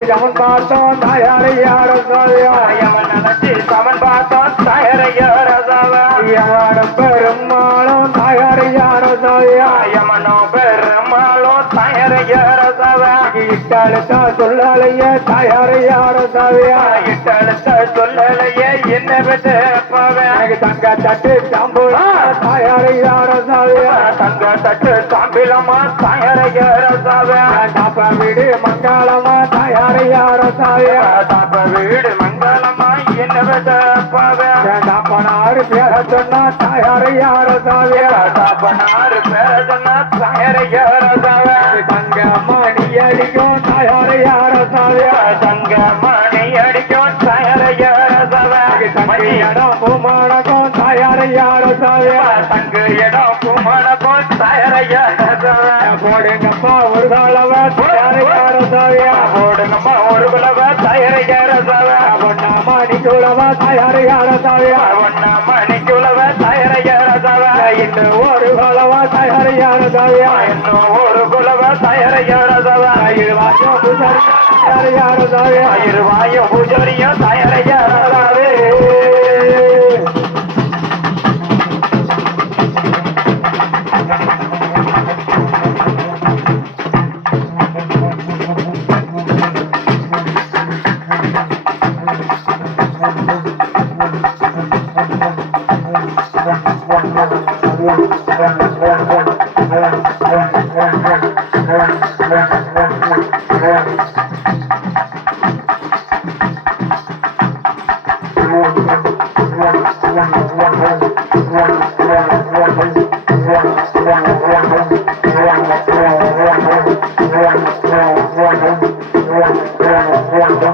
அவன் பார்த்தோம் தாயாரையார சாவியாயவன் நினைச்சு அவன் பார்த்தோம் தாயாரையார சாவியாடம் பெருமாளும் தாயாரையார சாவியாயமனோ பெருமாளும் தாயாரையார சாவியா இட்டழுத்த சொல்லலைய தாயாரையார சாவியா இட்டழுத்த சொல்லலைய என்ன பெற்று எனக்கு தங்க தட்டு தாம்பூலா தாயாரையார சாவியா தங்க தட்டு தாம்பிலமா தாயாரையார சாவியா தாப்பா வீடு மங்களமா தாயாரையார சாவியா தாப்பா வீடு மங்களமா என்ன பெற்று தாப்பனாறு பேர சொன்னா தாயாரையார சாவியா தாப்பனாறு பேர சொன்னா தாயாரையார சாவியா தங்க மணி அடிக்கும் தாயாரையார சாவியா தங்க மணி அடிக்கும் தாயாரையார சாவியா தங்க இடம் பூமானக்கும் தாயாரையார சாவியா தங்க இடம் பூமானக்கும் தாயாரையார சாவியா போடுங்கம்மா ஒரு காலவ தாயாரையார சாவியா போடுங்கம்மா ஒரு குலவ தாயாரையார சாவியா ஒன்னா மணிக்குலவ தாயாரையார சாவியா ஒன்னா மணிக்குலவ தாயாரையார சாவியா இன்னும் ஒரு குலவ தாயாரையார சாவியா இன்னும் ஒரு குலவ தாயாரையார சாவியா இருவாயோ பூஜாரி தாயாரையார சாவியா இருவாயோ பூஜாரியா தாயாரையார சாவே